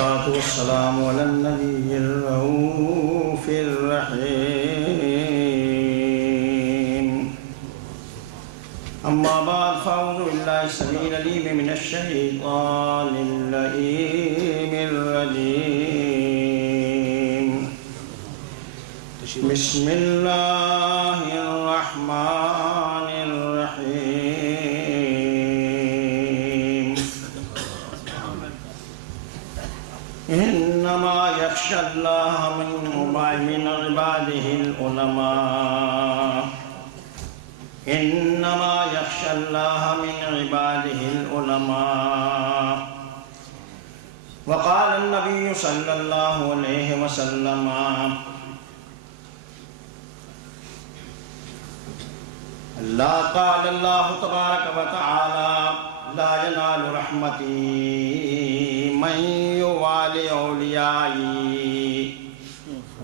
والصلاة والسلام على النبي الرؤوف الرحيم. أما بعد فأعوذ بالله السميع العليم من الشيطان اللئيم الرجيم. بسم الله الرحمن الرحيم. إنما يخشى الله من عباده العلماء. إنما يخشى الله من عباده العلماء. وقال النبي صلى الله عليه وسلم: لا قال الله تبارك وتعالى: لا ينال رحمتي من يوالي أوليائي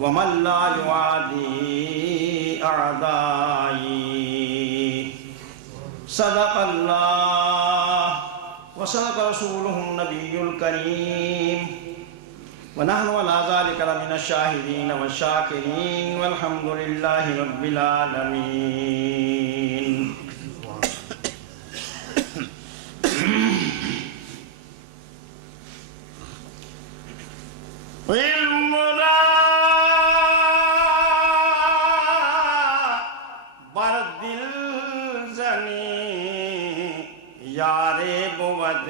ومن لا يوالي أعدائي. صدق الله وصدق رسوله النبي الكريم، ونحن على ذلك لمن الشاهدين والشاكرين، والحمد لله رب العالمين. علم بر دل زنی یار بود،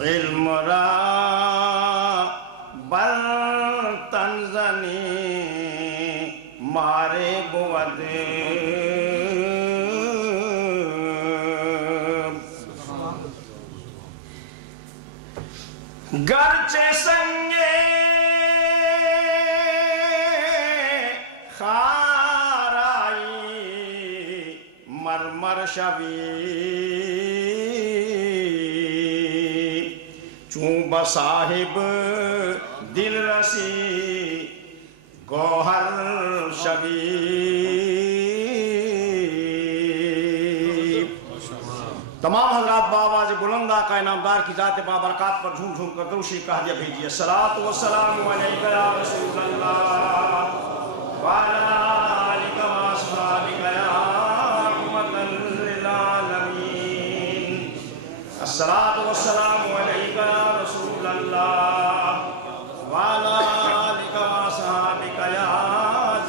علم را بر تن زنی مارے بود. گرچہ سنگے خارائی مرمر شوی، چون بصاحب دل رسی گوہر شوی. تمام حضرات بآواز بلند آقا انعامدار کی ذات بابرکات پر جھوم جھوم کر دروشی کا ہدیہ بھیجیے. الصلاۃ والسلام علیک یا رسول اللہ وعلی آلک واصحابک یا رحمۃ للعالمین. الصلاۃ والسلام علیک یا رسول اللہ وعلی آلک واصحابک یا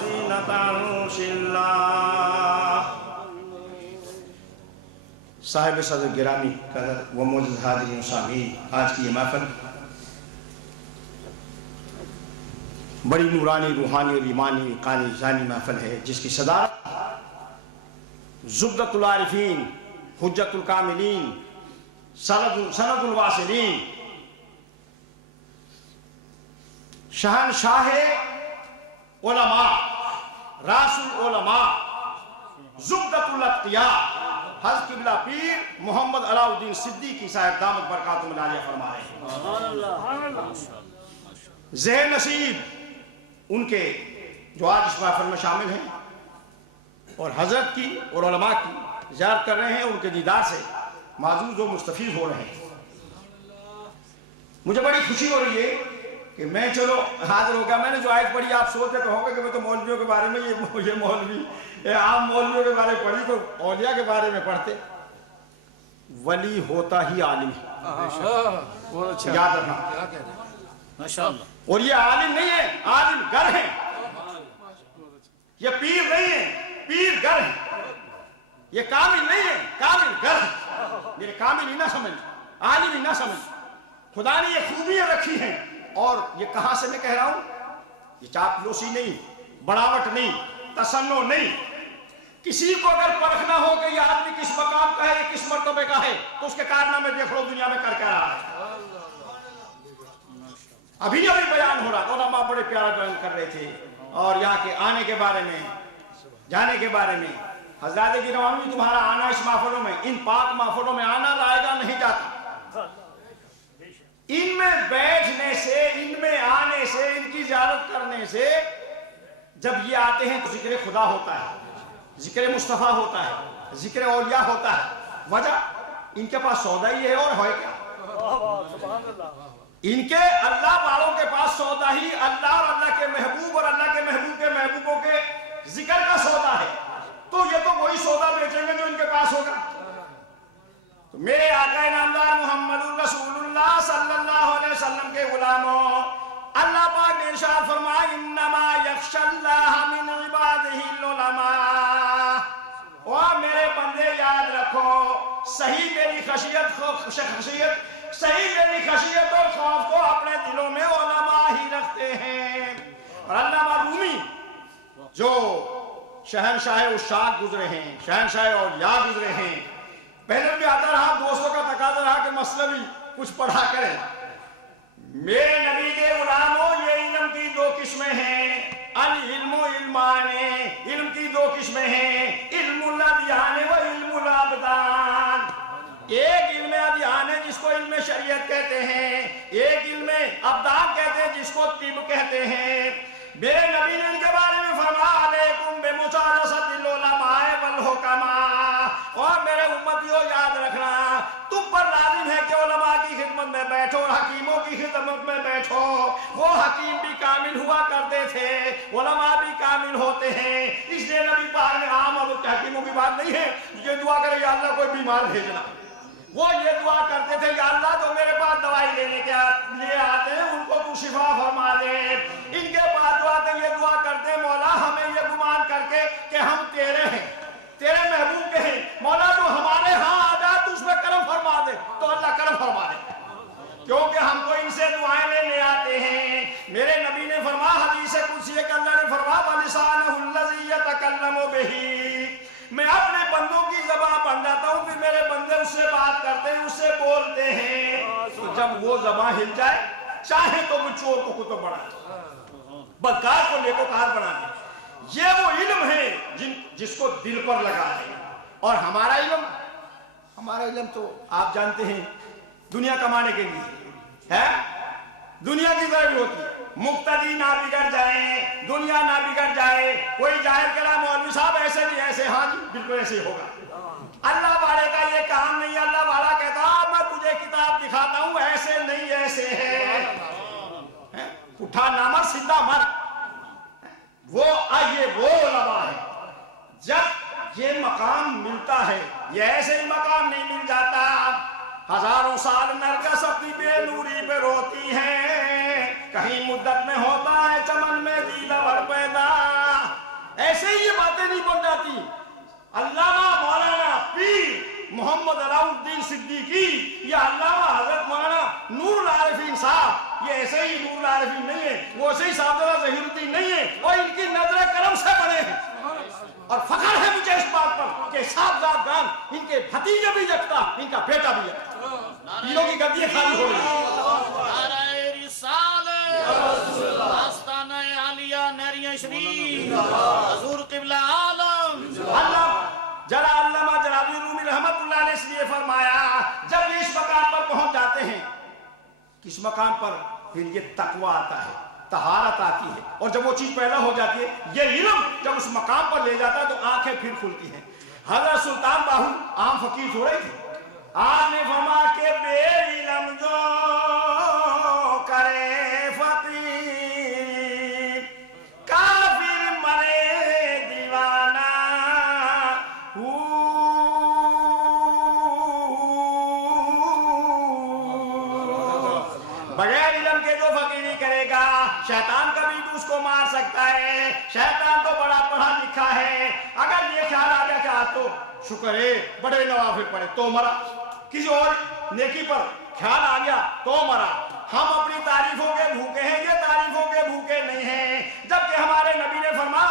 زینۃ عرش اللہ. صاحب صدر گرامی قدر و معزز حاضرین و سامعین، آج کی یہ محفل بڑی نورانی، روحانی اور ایمانی قانی ذہنی محفل ہے، جس کی صدارت زبدۃ العارفین، حجت الکاملین، سند الواصلین، شہنشاہ علماء، راس العلماء، زبدۃ الاتقیاء حضرت قبلہ پیر محمد علاء الدین صدیقی صاحب دامت برکاتہم العالیہ فرما رہے ہیں. ذہن نصیب ان کے جو آج اس محفل میں شامل ہیں اور حضرت کی اور علماء کی زیارت کر رہے ہیں، ان کے دیدار سے معزوز و مستفید ہو رہے ہیں. مجھے بڑی خوشی ہو رہی ہے کہ میں چلو حاضر ہو گیا. میں نے جو آیت پڑھی آپ سوچتے تو ہوگا کہ میں تو مولویوں کے بارے میں یہ مولوی عام مولویوں کے بارے میں پڑھی تو اولیاء کے بارے میں پڑھتے. ولی ہوتا ہی عالم ہے، یاد رکھنا. اور یہ عالم نہیں ہے، عالم گر ہیں. یہ پیر نہیں ہے، پیر گر ہیں. یہ کامل نہیں ہے، کامل گر ہیں. میرے کامل ہی نہ سمجھ، عالم ہی نہ سمجھ. خدا نے یہ خوبیاں رکھی ہیں. اور یہ کہاں سے میں کہہ رہا ہوں؟ یہ چاپلوسی نہیں، بڑاوٹ نہیں، تصنع نہیں. کسی کو اگر پرکھنا ہو کہ یہ آدمی کس مقام کا ہے، یہ کس مرتبے کا ہے، تو اس کے کارنامے دیکھ لو دنیا میں کر کے رہا ہے. ابھی بیان ہو رہا تھا، علماء بڑے پیارا بیان کر رہے تھے اور یہاں کے آنے کے بارے میں، جانے کے بارے میں. حضرات گرامی، تمہارا آنا اس محفلوں میں، ان پاک محفلوں میں آنا رائے گا نہیں جاتا. ان میں بیٹھنے سے، ان میں آنے سے، ان کی زیارت کرنے سے جب یہ آتے ہیں تو ذکر خدا ہوتا ہے، ذکر مصطفیٰ ہوتا ہے، ذکر اولیاء ہوتا ہے. وجہ ان کے پاس سودا ہی ہے اور ہے کیا؟ ان کے اللہ والوں کے پاس سودا ہی اللہ اور اللہ کے محبوب اور اللہ کے محبوب کے محبوبوں کے ذکر کا سودا ہے. تو یہ تو وہی سودا بیچیں گے جو ان کے پاس ہوگا. تو میرے آقا نامدار محمد رسول اللہ صلی اللہ علیہ وسلم کے غلاموں، اللہ پاک نے ارشاد فرمایا انما یخشی اللہ من عبادہ العلماء. اور میرے بندے یاد رکھو، صحیح میری خشیت اور خوف کو اپنے دلوں میں علماء ہی رکھتے ہیں. اور علامہ رومی جو شہنشاہ اشاق گزرے ہیں، شہنشاہ اولیاء گزرے ہیں، پہلے بھی آتا رہا، دوستوں کا تقاضا رہا کہ مسئلہ بھی کچھ پڑھا کریں. میرے نبی کے غلاموں، یہ علم کی دو قسمیں ہیں. العلم و علمان، علم کی دو قسمیں ہیں، علم الادیان و علم الابدان. ایک علم ادیان ہے جس کو علم شریعت کہتے ہیں، ایک علم ابدان کہتے ہیں جس کو طب کہتے ہیں. میرے نبی نے ان کے بارے میں فرمایا علیکم بمجالست العلماء والحکماء. اور میرے امتیوں یاد رکھنا، تم پر لازم ہے کہ علماء کی خدمت میں بیٹھو، حکیموں کی خدمت میں بیٹھو. وہ حکیم بھی کامل ہوا کرتے تھے، علماء بھی کامل ہوتے ہیں. اس لیے نبی پاک نے عام اب حکیموں کی بات نہیں ہے یہ دعا کرے یا اللہ کوئی بیمار بھیجنا، وہ یہ دعا کرتے تھے یا اللہ جو میرے پاس دوائی لینے کے لیے آتے ہیں ان کو تو شفا فرما دے. ان کے پاس جو آتے ہیں یہ دعا کرتے ہیں مولا ہمیں یہ گمان کر کے کہ ہم تیرے ہیں، تیرے محبوب کے ہیں، مولا تو ہمارے ہاں آ جا تو اس میں کرم فرما دے. تو اللہ کرم فرما دے کیونکہ ہم تو ان سے دعائیں لینے آتے ہیں. میرے نبی نے فرمایا حدیث قدسی کہ اللہ نے فرمایا وَلِسَانَهُ الَّذِي يَتَكَلَّمُ بِهِ. میں اپنے بندوں کی زبان بن جاتا ہوں، پھر میرے بندے اس سے بات کرتے ہیں، اس سے بولتے ہیں. تو جب وہ زبان ہل جائے، چاہے تو وہ چور کو کتب بنا دے، بدکار کو نیکوکار بنا دے. یہ وہ علم ہے جس کو دل پر لگا ہے. اور ہمارا علم تو آپ جانتے ہیں دنیا کمانے کے لیے ہے، دنیا کی ضرورت ہوتی ہے. مقتدی نہ بگڑ جائے، دنیا نہ بگڑ جائے. کوئی جاہل کہا مولوی صاحب ایسے نہیں ایسے، ہاں جی بالکل ایسے ہی ہوگا. اللہ والے کا یہ کام نہیں. اللہ والا کہتا میں تجھے کتاب دکھاتا ہوں ایسے نہیں ایسے ہے. اٹھا نہ مر سیدھا مر. وہ علماء ہے. جب یہ مقام ملتا ہے، یہ ایسے ہی مقام نہیں مل جاتا. ہزاروں سال نرگس اپنی بے نوری پہ روتی ہے، کہیں مدت میں ہوتا ہے چمن میں دیدہ بھر پیدا. ایسے ہی یہ باتیں نہیں بن جاتی. علامہ مولانا پیر محمد علاؤ الدین صدیقی یا علامہ حضرت مولانا نور العارفین صاحب، یہ ایسے ہی نور العارفین نہیں ہے، وہ ایسے ہی صاحبزادہ ظہیر الدین نہیں ہے، اور ان کی نظر کرم سے بنے ہیں. اور فخر ہے مجھے اس بات پر کہ صاحبزادگان ان کے بھتیجے بھی یکتا، ان کا بیٹا بھی یکتا. پیروں کی گدیاں خالی ہو رہی ہیں. نعرہ رسالت، آستانہ عالیہ نعرہ شریف، حضور قبلہ عالم. علامہ جلالی رومی رحمت اللہ نے اس لیے فرمایا جب یہ اس مقام پر پہنچ جاتے ہیں، کس مقام پر پھر یہ تقوی آتا ہے، طہارت آتی ہے. اور جب وہ چیز پیدا ہو جاتی ہے، یہ علم جب اس مقام پر لے جاتا ہے تو آنکھیں پھر کھلتی ہیں. حضرت سلطان باہو عام فقیر ہو رہی تھی. آپ نے فرمایا کہ بے علم جو کرے فقیر، کافر مرے دیوانہ. بغیر علم کے جو فقیری کرے گا شیطان کبھی بھی اس کو مار سکتا ہے. شیطان تو بڑا پڑھا لکھا ہے. اگر یہ خیال آ گیا کہ آج تو شکر ہے بڑے نوافل پڑھے تو مرا، کسی اور نیکی پر خیال آ گیا تو مرا. ہم اپنی تعریفوں کے بھوکے ہیں، یہ تعریفوں کے بھوکے نہیں ہیں. جبکہ ہمارے نبی نے فرمایا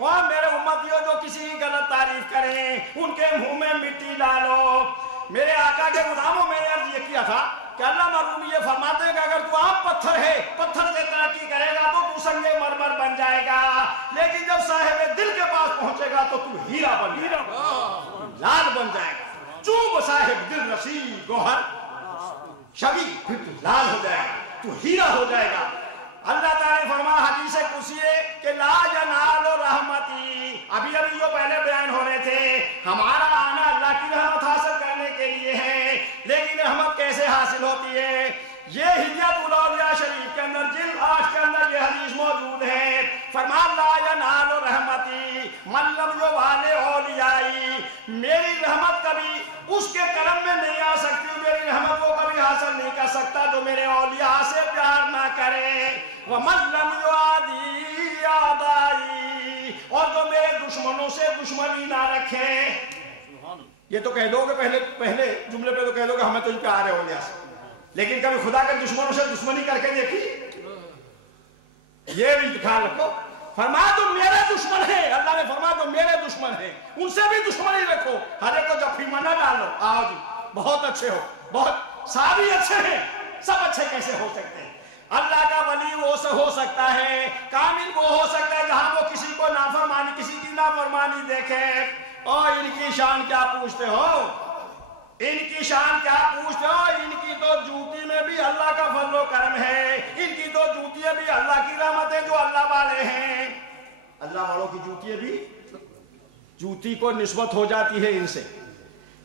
اور میرے امتیوں جو کسی کی غلط تعریف کریں ان کے منہ میں مٹی ڈالو. میرے آقا کے غلاموں میں نے عرض یہ کیا تھا کہ اللہ معلوم یہ فرماتے ہیں کہ اگر تو عام پتھر ہے، پتھر سے ترقی کرے گا تو تو سنگ مرمر بن جائے گا، لیکن جب صاحب دل کے پاس پہنچے گا تو تو ہیرا بن جائے گا، لال بن جائے گا. چوب صاحب دل رسی گوہر شبی، پھر تو لال ہو جائے گا، تو ہیرا ہو جائے گا. اللہ تعالیٰ نے فرمایا حدیث قدسی ہے کہ لا ینال رحمتی. ابھی جو پہلے بیان ہو رہے تھے، ہمارا حدیث موجود ہے، فرمان لا ینال رحمتی من لم یوال اولیائی، میری رحمت کبھی اس کے کرم میں نہیں آ سکتی، میری رحمت وہ کبھی حاصل نہیں کر سکتا جو میرے اولیاء سے پیار نہ کرے، ومن لم یعادی اعدائی، اور جو میرے دشمنوں سے دشمنی نہ رکھے۔ یہ تو کہہ دو کہ پہلے جملے پہ تو کہہ دو کہ ہمیں تو پیار ہے اولیاء سے، لیکن کبھی خدا کے دشمنوں سے دشمنی کر کے دیکھی؟ یہ بھی خیال رکھو، فرمایا تو میرے دشمن ہیں، اللہ نے فرمایا تو میرے دشمن ہیں، ان سے بھی دشمنی رکھو، ہر ایک کو جب نہ ڈالو، آؤ جی بہت اچھے ہو، بہت سبھی اچھے ہیں، سب اچھے کیسے ہو سکتے ہیں؟ اللہ کا ولی وہ ہو سکتا ہے، کامل وہ ہو سکتا ہے جہاں وہ کسی کو نافرمانی، کسی کی نافرمانی دیکھے۔ اور ان کی شان کیا پوچھتے ہو، ان کی شان کیا پوچھتے ہو، ان کی تو جوتی میں بھی اللہ کا فضل و کرم ہے، ان کی تو جوتیاں بھی اللہ کی رحمت ہے جو اللہ والے ہیں۔ اللہ والوں کی جوتیاں بھی، جوتی کو نسبت ہو جاتی ہے ان سے۔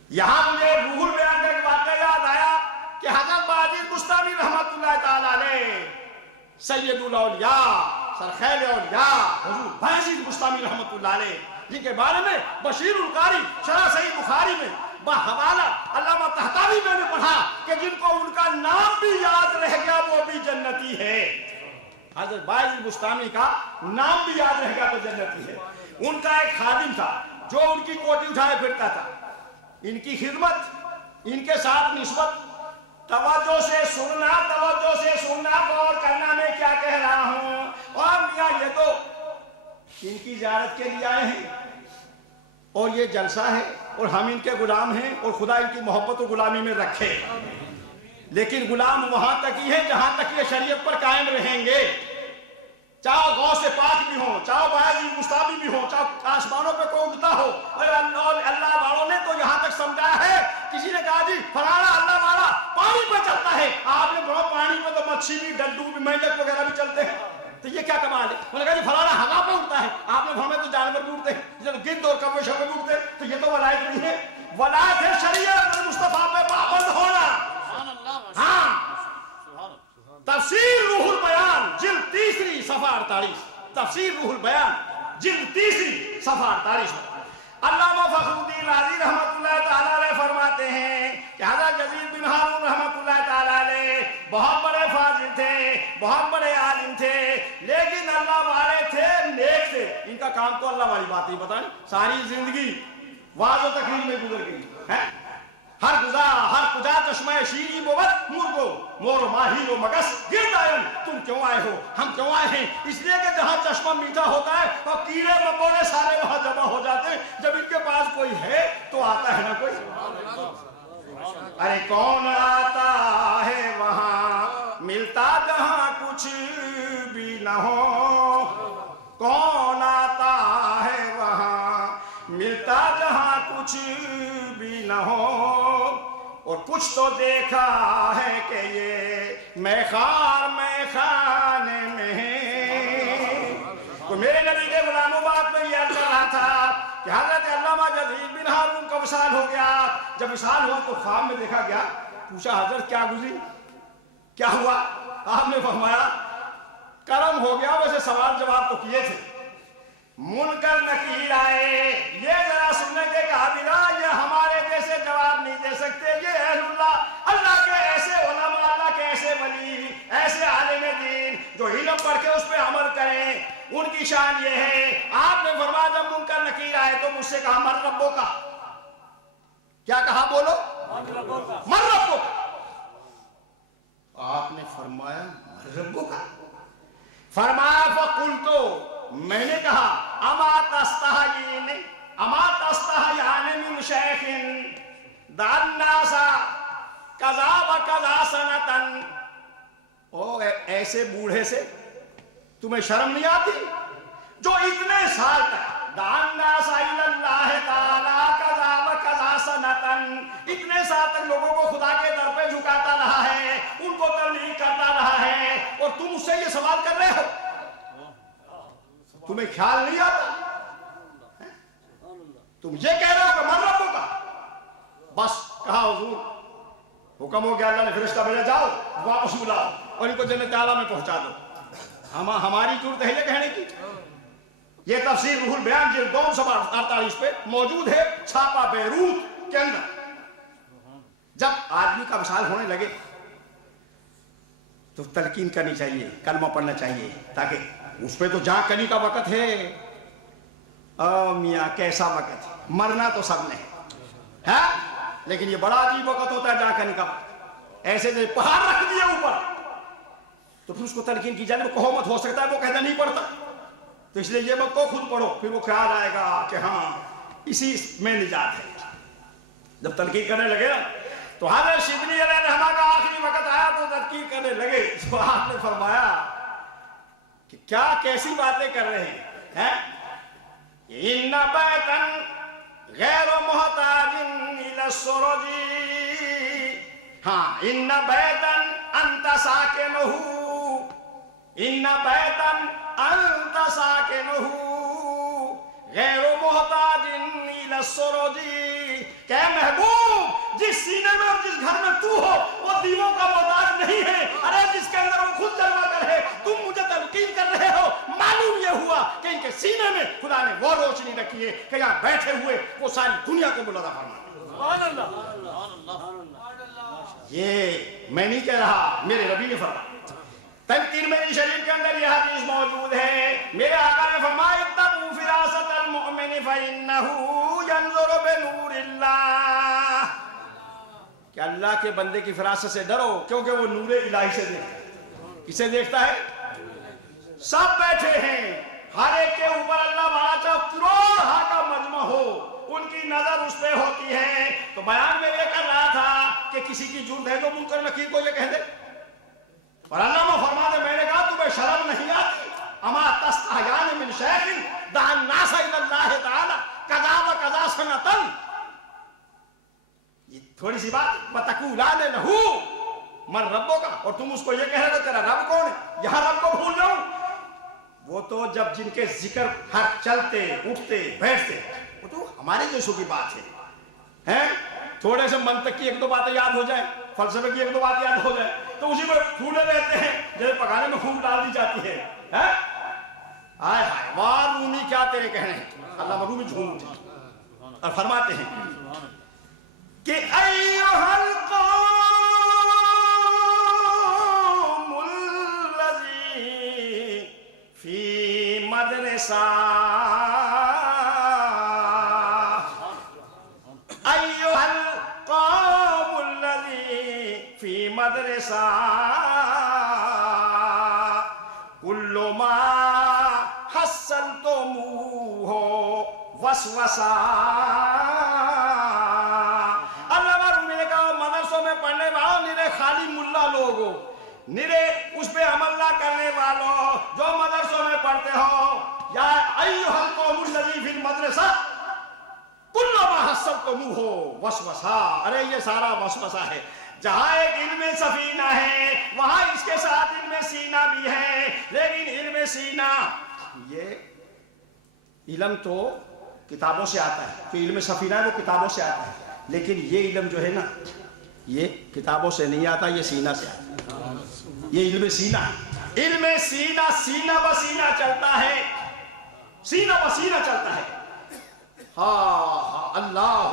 یہاں مجھے روح البیان کا ایک واقعہ یاد آیا کہ حضرت باجی بستامی رحمت اللہ تعالی علیہ، سید الاولیاء، سرخیل اولیاء حضور باجی بستامی رحمت اللہ علیہ، جن کے بارے میں بشیر القاری شرح صحیح بخاری میں بحوالہ علامہ طحطاوی میں نے پڑھا کہ جن کو ان کا نام بھی یاد رہ گیا وہ بھی جنتی ہے۔ حضرت باجی بستامی کا نام بھی یاد رہ گیا تو جنتی ہے۔ ان کا ایک خادم تھا جو ان کی کوٹی اٹھائے پھرتا تھا، ان کی خدمت، ان کے ساتھ نسبت، توجہ سے سننا، غور کرنا میں کیا کہہ رہا ہوں۔ اور میاں یہ تو ان کی زیارت کے لیے آئے ہیں اور یہ جلسہ ہے اور ہم ان کے غلام ہیں اور خدا ان کی محبت و غلامی میں رکھے، لیکن غلام وہاں تک ہی ہے جہاں تک یہ شریعت پر قائم رہیں گے، چاہے غوث سے پاک بھی ہوں، چاہے باجی مستابی بھی ہوں، چاہے آسمانوں پہ کوئی اڑتا ہو۔ اور اللہ والوں نے تو یہاں تک سمجھایا ہے، کسی نے کہا جی فلانا اللہ والا پانی پہ چلتا ہے، آپ نے بہت پانی پہ تو مچھی بھی، ڈنڈو بھی، مینڈک وغیرہ بھی چلتے ہیں، تو یہ کیا کمال ہے؟ انہوں نے کہا جی فلانا ہوا پہ اڑتا ہے، آپ نے ہمیں تو جانور بھی اڑتے ہیں، جب گند اور کوے شوے بھی اڑتے ہیں، تو یہ تو ولایت نہیں ہے، ولایت ہے شریعت مصطفیٰ پہ پابند ہونا۔ ہاں، تفسیر روح البیان جلد 3 صفحہ 48، تفسیر روح البیان جلد 3 صفحہ 48 میں علامہ فخر الدین رازی رحمت اللہ تعالی علیہ فرماتے ہیں کہ حضرت یزید بن ہارون رحمت اللہ تعالی علیہ بہت بڑے فاضل تھے، بہت بڑے عالم تھے، لیکن اللہ والے تھے، نیک تھے۔ ان کا کام تو اللہ والی بات ہی بتائیں، ساری زندگی واعظ و تقریر میں گزر گئی ہے۔ ہر کجا چشمہ شیری بود مرگو مور و ماہی و مگس گرد آئن، تم کیوں آئے ہو، ہم کیوں آئے ہیں؟ اس لیے کہ جہاں چشمہ میٹھا ہوتا ہے اور کیڑے مکوڑے سارے وہاں جمع ہو جاتے ہیں، جب ان کے پاس کوئی ہے تو آتا ہے نا کوئی۔ ارے کون آتا ہے وہاں ملتا جہاں کچھ بھی نہ ہو، کون آتا ہے وہاں ملتا جہاں کچھ بھی نہ ہو، اور کچھ تو دیکھا ہے کہ یہ میخار میخانے میں ہے۔ تو میرے نبی کے غلاموں بات میں یہ عرض کر رہا تھا کہ حضرت علامہ یزید بن ہارون کا وصال ہو گیا۔ جب وصال ہوا تو خواب میں دیکھا گیا، پوچھا حضرت کیا گزری، کیا ہوا؟ آپ نے فرمایا کرم ہو گیا، ویسے سوال جواب تو کیے تھے، منکر نکیر آئے، یہ ذرا سننے کے قابل، یہ ہمارے جیسے جواب نہیں دے سکتے، یہ اہل اللہ، اللہ کے ایسے علماء، اللہ کے ایسے ولی، ایسے عالم دین جو علم پڑھ کے اس پہ عمل کریں، ان کی شان یہ ہے۔ آپ نے فرمایا جب منکر نکیر آئے تو مجھ سے کہا من ربو کا، کیا کہا بولو؟ من ربو کا۔ آپ نے فرمایا من ربو کا، فرمایا فقلتو، میں نے کہا اما تستحیان من شیخ دعا الناس کذا و کذا سنتن، او ایسے بوڑھے سے تمہیں شرم نہیں آتی جو اتنے سال تک دعا الناس الی اللہ تعالی کذا و کذا سنتن، اتنے سال تک لوگوں کو خدا کے در پہ جھکاتا رہا ہے، ان کو تبلیغ کرتا رہا ہے، اور تم اس سے یہ سوال کر رہے ہو؟ تمہیں خیال نہیں آتا؟ تم یہ کہہ رہے ہو کہ من ربو کا؟ بس کہا حضور حکم ہو گیا، اللہ نے فرشتہ بھیجا، جاؤ واپس بلاؤ اور ان کو جنت اعلیٰ میں پہنچا دو۔ ہماری ضرورت ہے یہ کہنے کی؟ یہ تفسیر روح البیان جلد 2 صفحہ 48 پہ موجود ہے، چھاپا بیروت کے اندر۔ جب آدمی کا وصال ہونے لگے تو تلقین کرنی چاہیے، کلمہ پڑھنا چاہیے، تاکہ اس پہ تو جان کنی کا وقت ہے۔ میاں کیسا وقت ہے، مرنا تو سب نے ہے، لیکن یہ بڑا عجیب وقت ہوتا ہے جان کنی کا وقت۔ ایسے جیسے پہاڑ رکھ دیا اوپر تو پھر اس کو تلقین کی جائے، وہ قومت ہو سکتا ہے وہ کہنا نہیں پڑتا، تو اس لیے یہ وقت کو خود پڑھو، پھر وہ خیال آئے گا کہ ہاں اسی میں نجات ہے۔ جب تلقین کرنے لگے نا تو حضرت شبلی علیہ الرحمہ کا آخری وقت آیا تو تلقین کرنے لگے، تو آپ نے فرمایا کہ کیا کیسی باتیں کر رہے ہیں؟ ان بیتا غیر محتاج الی السرج، ہاں ان بیتا انت ساکنہ، ان بیتا انت ساکنہ غیر محتاج الی السرج، کہ محبوب جس سینے میں اور جس گھر میں تو ہو وہ دیووں کا محتاج نہیں ہے، ارے جس کے اندر وہ خود جلوہ گر ہے، تم مجھے تلقین کر رہے ہو۔ معلوم یہ ہوا کہ ان کے سینے میں خدا نے وہ روشنی رکھی ہے کہ یہاں بیٹھے ہوئے وہ ساری دنیا کو بلندہ فرماتے ہیں۔ یہ میں نہیں کہہ رہا، میرے نبی نے فرمایا۔ تلقین میں شریف کے اندر یہ حدیث موجود ہے، میرے آقا نے فرمایا اتقوا فراست المؤمن فإنه ينظر بنور اللہ، کہ اللہ کے بندے کی فراست سے ڈرو کیونکہ وہ نور الہی سے دیکھتا ہے۔ کسے دیکھتا ہے؟ سب بیٹھے ہیں، ہر ایک کے اوپر اللہ بڑا چاہے کروڑ ہا کا مجمع ہو، ان کی نظر اس پہ ہوتی ہے۔ تو بیان میں یہ کر رہا تھا کہ کسی کی جرت ہے جو منکر نکیر کو یہ کہہ دے، اور اللہ میں فرماتے میں نے کہا تمہیں شرم نہیں آتی؟ اما تستحیان من شیخ دعا الناس الی اللہ تعالی قضا و قضا سنتن، یہ تھوڑی سی بات، وتقولان لہ من ربو کا، اور تم اس کو یہ کہہ رہے ہو تیرا رب کون ہے؟ یہاں رب کو بھول جاؤں؟ وہ تو جب جن کے ذکر ہر چلتے اٹھتے بیٹھتے، وہ تو ہمارے جیسوں کی بات ہے، تھوڑے سے منطق کی ایک دو باتیں یاد ہو جائیں، فلسفے کی ایک دو بات یاد ہو جائے تو اسی میں پھولے رہتے ہیں جیسے پکانے میں خون ڈال دی جاتی ہے۔ ہائے ہائے واہ رومی کیا تیرے کہنے ہیں، اللہ رومی جھوم اٹھے اور فرماتے ہیں کہ ایھا القوم الذی فی مدرسہ، ایھا القوم الذی فی مدرسہ کل ما حصلتموہ وسوسہ۔ اللہ رومی نے کہا مدرسوں میں پڑھنے والوں نرے خالی ملا لوگ ہو، نرے اس پہ عمل نہ کرنے والوں جو مدرسوں میں پڑھتے ہو، یا ایھا القوم الذی فی المدرسہ کل ما حصلتموہ وسوسہ، ارے یہ سارا وسوسہ ہے۔ جہاں ایک علم سفینہ ہے وہاں اس کے ساتھ علم سینہ بھی ہے، لیکن علم سینہ یہ علم تو کتابوں سے آتا ہے، جو علم سفینہ ہے وہ کتابوں سے آتا ہے، لیکن یہ علم جو ہے نا یہ کتابوں سے نہیں آتا، یہ سینہ سے آتا ہے، یہ علم سینہ ہے۔ علم سینہ سینہ بسینہ چلتا ہے، سینہ بسینہ چلتا ہے۔ ہاں اللہ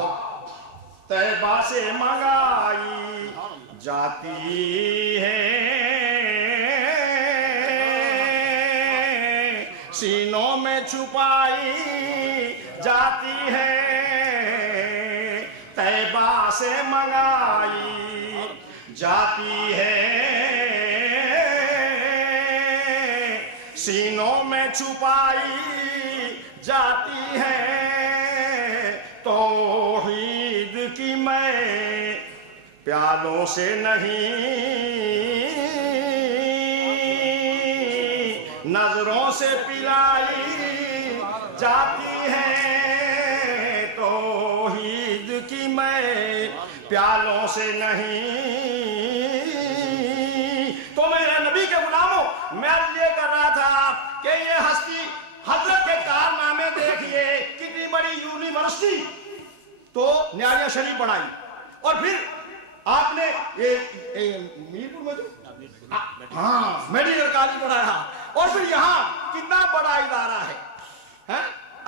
طیبہ سے منگائی جاتی ہے، سینوں میں چھپائی جاتی ہے، طیبہ سے منگائی جاتی ہے، سینوں میں چھپائی جاتی ہے، توحید کی میں پیالوں سے نہیں نظروں سے پلائی جاتی ہے، توحید کی میں پیالوں سے نہیں۔ تو میرے نبی کے غلاموں میں یہ کر رہا تھا کہ یہ ہستی حضرت کے کارنامے دیکھیے، کتنی بڑی یونیورسٹی تو نیاریہ شریف بنائی، اور پھر آپ نے میرپور میں جو میڈیکل کالج بنایا، اور پھر یہاں کتنا بڑا ادارہ ہے،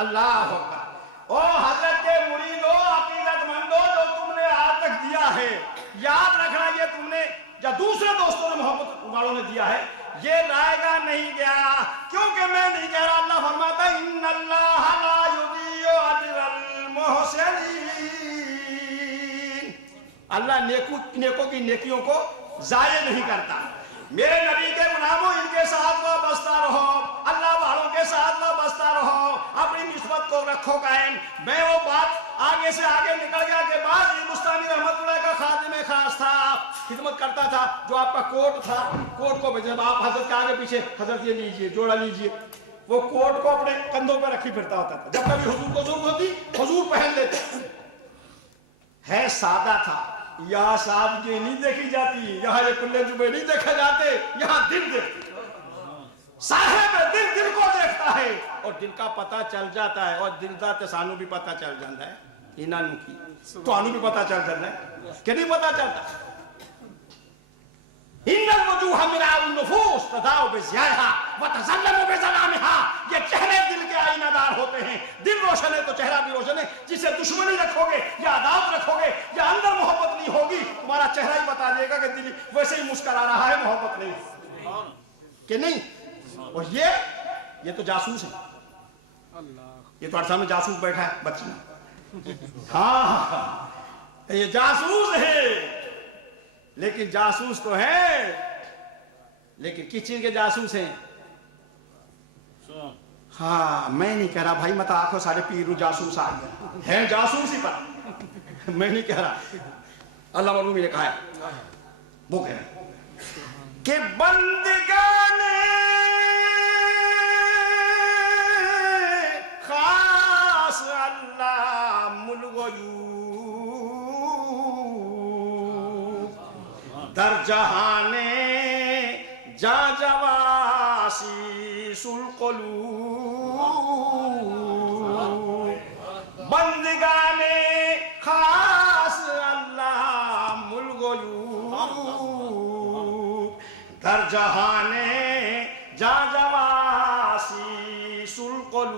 اللہ اکبر۔ او حضرت کے مریدو، عقیدت مندو، جو تم نے آج تک دیا ہے، یاد رکھنا یہ تم نے یا دوسرے دوستوں نے محبت والوں نے دیا ہے، یہ لائے گا نہیں گیا، کیونکہ میں نہیں کہہ رہا، اللہ فرماتا ہے ان اللہ لا یضیع اجر المحسنین، اللہ نیکوں کی نیکیوں کو ضائع نہیں کرتا۔ میرے نبی کے غلاموں، ان کے ساتھ وابستہ رہو، اللہ والوں کے ساتھ وابستہ رہو، اپنی نسبت کو رکھو قائم۔ میں وہ بات آگے سے آگے نکل گیا کہ بعض بستانی رحمت اللہ کا خادم خاص تھا، خدمت کرتا تھا، جو آپ کا کوٹ تھا، کوٹ کو جب آپ حضرت کے آگے پیچھے، حضرت یہ لیجئے، جوڑا لیجئے، وہ کوٹ کو اپنے کندھوں پہ رکھی پھرتا ہوتا تھا، جب کبھی حضور کو ضرورت ہوتی حضور پہن لیتے۔ ہے سادہ تھا، یہاں سادگی نہیں دیکھی جاتی، یہاں یہ کلے جبے نہیں دیکھے جاتے، یہاں دل دیکھتے، صاحب دل دل کو دیکھتا ہے، اور دل کا پتہ چل جاتا ہے، اور دل دا تے سانو بھی پتہ چل جاتا ہے، انہاں نوں کی تو انہوں بھی پتہ چل جاتا ہے کہ نہیں پتہ چلتا۔ ان الوجوہ مراء النفوس تضاء بضیاءها وتظلم بظلامها، یہ چہرے دل کے آئینہ دار ہوتے ہیں، دل روشن ہے تو چہرہ بھی روشن ہے، جسے دشمنی رکھو گے یا عداوت رکھو گے یا اندر محبت نہیں ہوگی، تمہارا چہرہ ہی بتا دے گا کہ دل ویسے ہی مسکرا رہا ہے، محبت نہیں کہ نہیں۔ اور یہ تو جاسوس ہے، یہ تو سامنے جاسوس بیٹھا ہے بچی، ہاں یہ جاسوس ہے، لیکن جاسوس تو ہے، لیکن کس چیز کے جاسوس ہیں؟ ہاں میں نہیں کہہ رہا بھائی مت آنکھوں سارے پیرو جاسوس آ گئے ہیں، جاسوس ہی پر میں نہیں کہہ رہا، اللہ مرحوم نے کہا ہے، وہ کہہ رہے ہیں کہ بندگان خاص علام الغیوب در جہان جا جواسیس القلوب، بندگان خاص علام الغیوب در جہان جا جواسیس القلوب،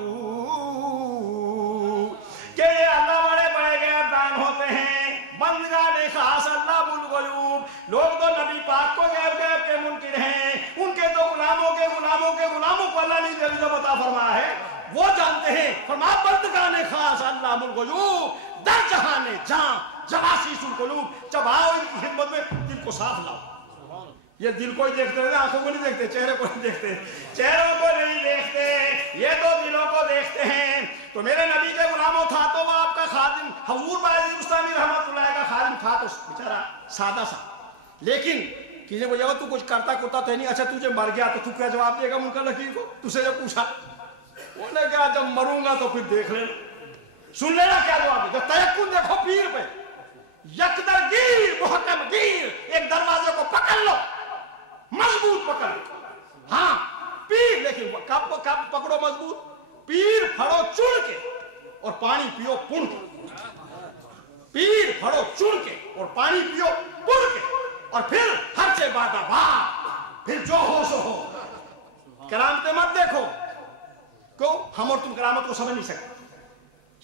کہ یہ اللہ بڑے بڑے گیردان ہوتے ہیں، بندگان خاص علام الغیوب، لوگ تو نبی پاک کو غیب غیب کے منکر ہیں، ان کے تو غلاموں کے غلاموں کے غلاموں کو اللہ نے جو عطا فرمایا ہے وہ جانتے ہیں، فرمایا بندگان خاص علام الغیوب در جہان جہاں جواسیس القلوب، جب آؤ ان کی خدمت میں دل کو صاف لاؤ۔ یہ دل کو ہی دیکھتے ہیں، آنکھوں کو نہیں دیکھتے، چہرے کو نہیں دیکھتے، چہروں کو نہیں دیکھتے، یہ تو دلوں کو دیکھتے ہیں۔ تو میرے نبی کے غلاموں تھا تو وہ آپ کا خادم حضور باعزی بستانی رحمت اللہ کا خادم تھا، تو بیچارہ سادہ سا، لیکن کسی کو تو کچھ کرتا کرتا تو نہیں، اچھا تجھے مر گیا تو تو کیا جواب دے گا منکر نکیر کو؟ تجھے جب پوچھا وہ نے کہا جب مروں گا تو پھر دیکھ لینا، سن لینا کیا جواب دے۔ جو تیقن دیکھو پیر پہ، یکدر گیر محکم گیر، ایک دروازے کو پکڑ لو، مضبوط پکڑ لو، ہاں پیر، لیکن کب پکڑو مضبوط؟ پیر پھڑو چڑ کے اور پانی پیو پن کے، پیر پھڑو چڑ کے اور پانی پیو پن کے، اور پھر ہر سے بادہ بات، پھر جو ہو سو ہو، کرامتیں مت دیکھو، کیوں ہم اور تم کرامت کو سمجھ نہیں سکتے،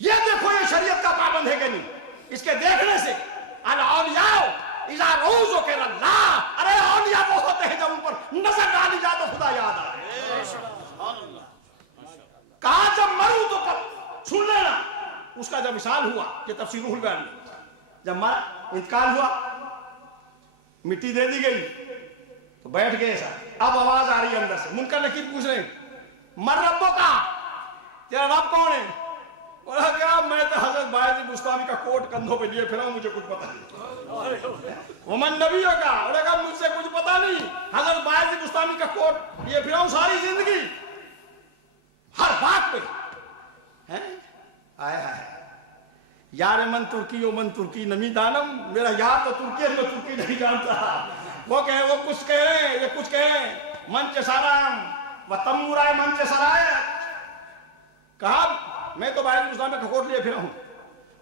یہ دیکھو یہ شریعت کا پابند ہے کہ نہیں، اس کے دیکھنے سے الاولیاء اذا رؤوا ذکر اللہ، ارے اولیاء وہ ہوتے ہیں جب ان پر نظر ڈالی جائے تو خدا یاد آئے۔ کہا جب مروں تو سن لینا، اس کا جب وصال ہوا، یہ تفسیر روح البیان میں، جب مرا انتقال ہوا، مٹی دے دی گئی تو بیٹھ گئے ساتھ، اب آواز آ رہی ہے اندر سے، منکر نکیر پوچھ رہے ہیں من ربو کا، تیرا رب کون ہے؟ بولا کیا میں تو حضرت باعزی بستانی کا کوٹ کندھوں پہ لیے پھرا ہوں، مجھے کچھ پتا نہیں۔ ومن نبی ہوگا، بولا کہا مجھ سے کچھ پتا نہیں، حضرت باعزی بستانی کا کوٹ لیے پھرا ہوں ساری زندگی، ہر بات پہ آئے آئے یار من ترکی و من ترکی نمی دانم، میرا یار تو ترکی ہے، میں ترکی نہیں جانتا، وہ کچھ کہہ رہے ہیں، یہ کچھ کہہ رہے ہیں، من چسارام و تمورائے من چسرائے، کہا میں تو باعزی بستانی میں کھکوٹ لیے پھرا ہوں،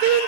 3